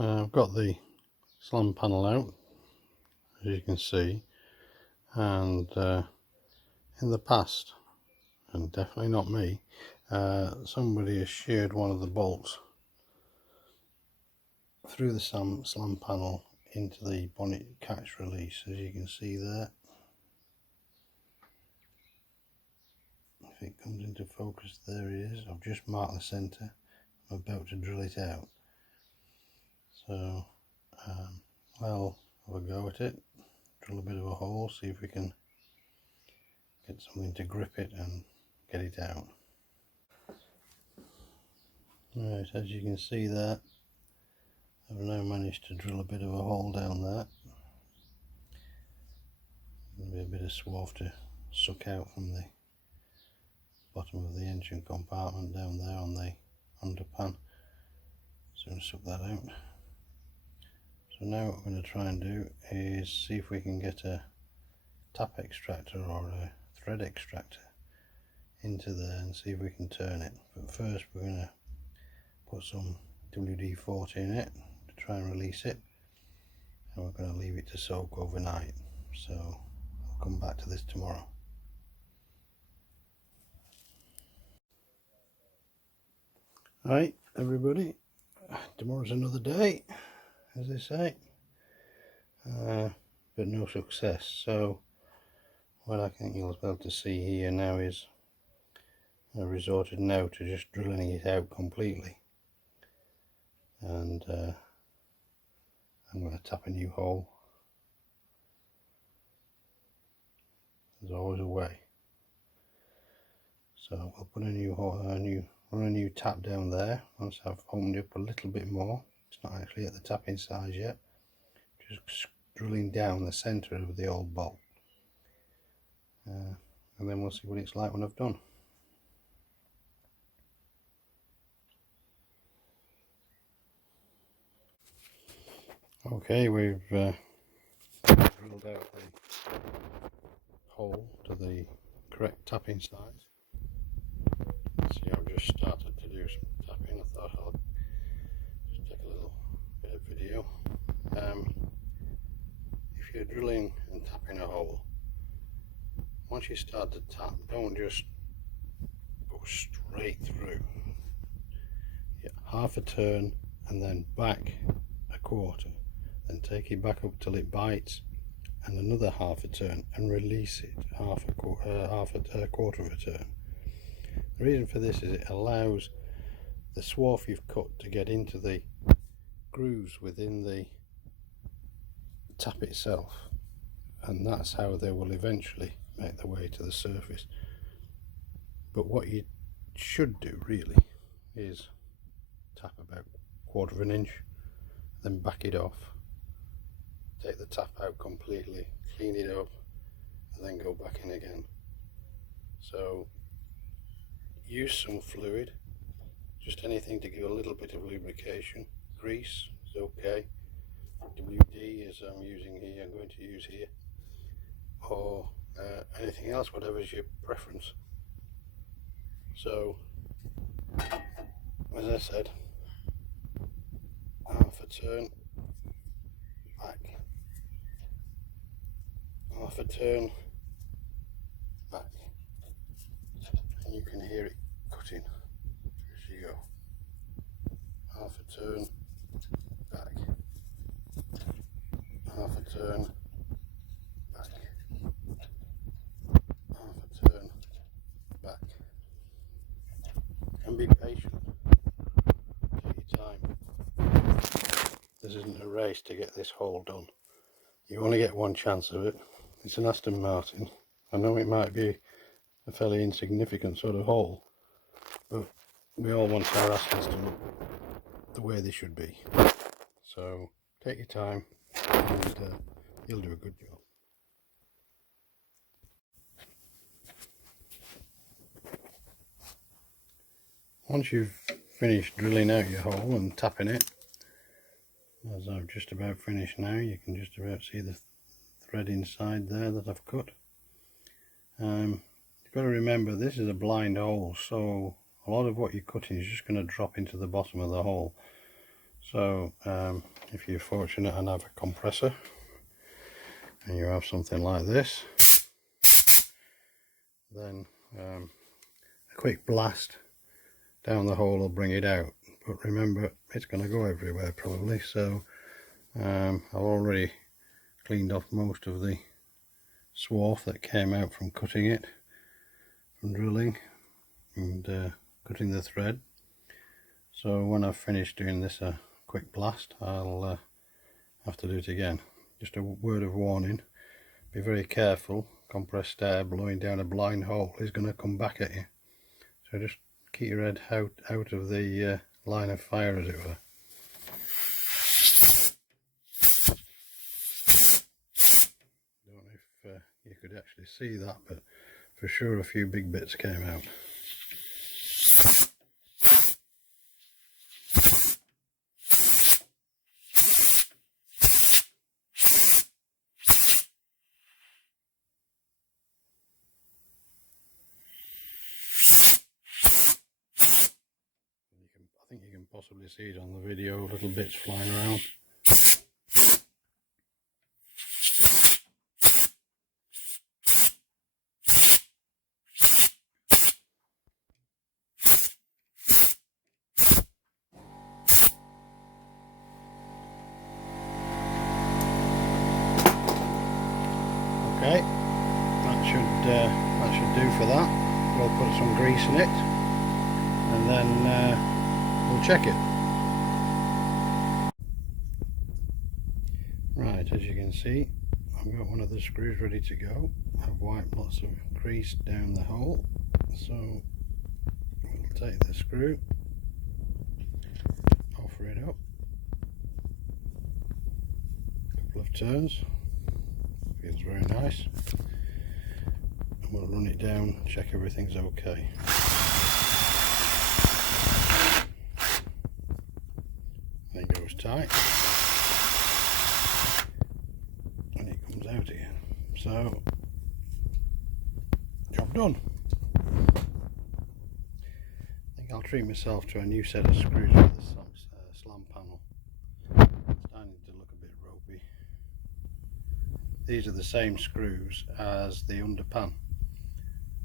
I've got the slam panel out, as you can see, and in the past, and definitely not me, somebody has sheared one of the bolts through the slam panel into the bonnet catch release, as you can see there. If it comes into focus, there it is. I've just marked the centre. I'm about to drill it out. So I'll have a go at it, drill a bit of a hole, see if we can get something to grip it and get it out. Right, as you can see there, I've now managed to drill a bit of a hole down there. There'll be a bit of swarf to suck out from the bottom of the engine compartment down there on the underpan. So I'm going to suck that out. So now what we're going to try and do is see if we can get a tap extractor or a thread extractor into there and see if we can turn it. But first we're going to put some WD-40 in it to try and release it, and we're going to leave it to soak overnight. So I'll come back to this tomorrow. Right, everybody, tomorrow's another day, as they say, but no success. So what I think you'll be able to see here now is I resorted now to just drilling it out completely, and I'm going to tap a new hole. There's always a way. So we'll put a new hole, run a new tap down there. Once I've opened it up a little bit more, it's not actually at the tapping size yet, just drilling down the centre of the old bolt, and then we'll see what it's like when I've done. Okay, we've drilled out the hole to the correct tapping size. See, I've just started to do some tapping. I thought I'll just take a little bit of video. If you're drilling and tapping a hole, once you start to tap, don't just go straight through. Yeah, half a turn and then back a quarter, then take it back up till it bites, and another half a turn, and release it half a quarter of a turn. The reason for this is it allows the swarf you've cut to get into the grooves within the tap itself, and that's how they will eventually make their way to the surface. But what you should do really is tap about a quarter of an inch, then back it off, take the tap out completely, clean it up, and then go back in again. So use some fluid, just anything to give a little bit of lubrication. Grease is okay. WD is I'm using here, I'm going to use here, or anything else, whatever's your preference. So as I said, half a turn back, half a turn back, and you can hear it cutting as you go. Half a turn back, half a turn back, half a turn back, and be patient. Take your time. This isn't a race to get this hole done. You only get one chance of it. It's an Aston Martin. I know it might be a fairly insignificant sort of hole, but we all want our Astons to look the way they should be. So take your time, and you'll do a good job. Once you've finished drilling out your hole and tapping it, as I've just about finished now, you can just about see the thread inside there that I've cut. You've got to remember this is a blind hole, so a lot of what you're cutting is just going to drop into the bottom of the hole. So if you're fortunate and have a compressor and you have something like this, then a quick blast down the hole will bring it out. But remember, it's going to go everywhere probably, so I've already cleaned off most of the swarf that came out from cutting it, from drilling and cutting the thread. So when I've finished doing this quick blast, I'll have to do it again. Just a word of warning, be very careful. Compressed air blowing down a blind hole is going to come back at you, so just keep your head out of the line of fire, as it were. Don't know if you could actually see that, but for sure a few big bits came out. I think you can possibly see it on the video, little bits flying around. Okay, that should do for that. We'll put some grease in it and then we'll check it. Right, as you can see, I've got one of the screws ready to go. I've wiped lots of grease down the hole, so we'll take the screw, offer it up, a couple of turns, feels very nice, and we'll run it down, check everything's okay. And it goes tight, and it comes out again. So, job done. I think I'll treat myself to a new set of screws with the slam panel. It's starting to look a bit ropey. These are the same screws as the underpan.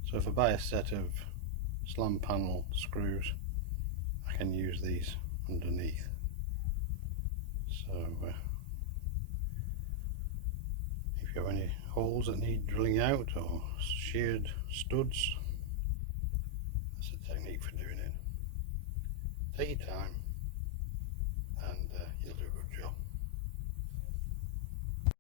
So if I buy a set of slam panel screws, I can use these underneath. So if you have any holes that need drilling out or sheared studs, that's a technique for doing it. Take your time.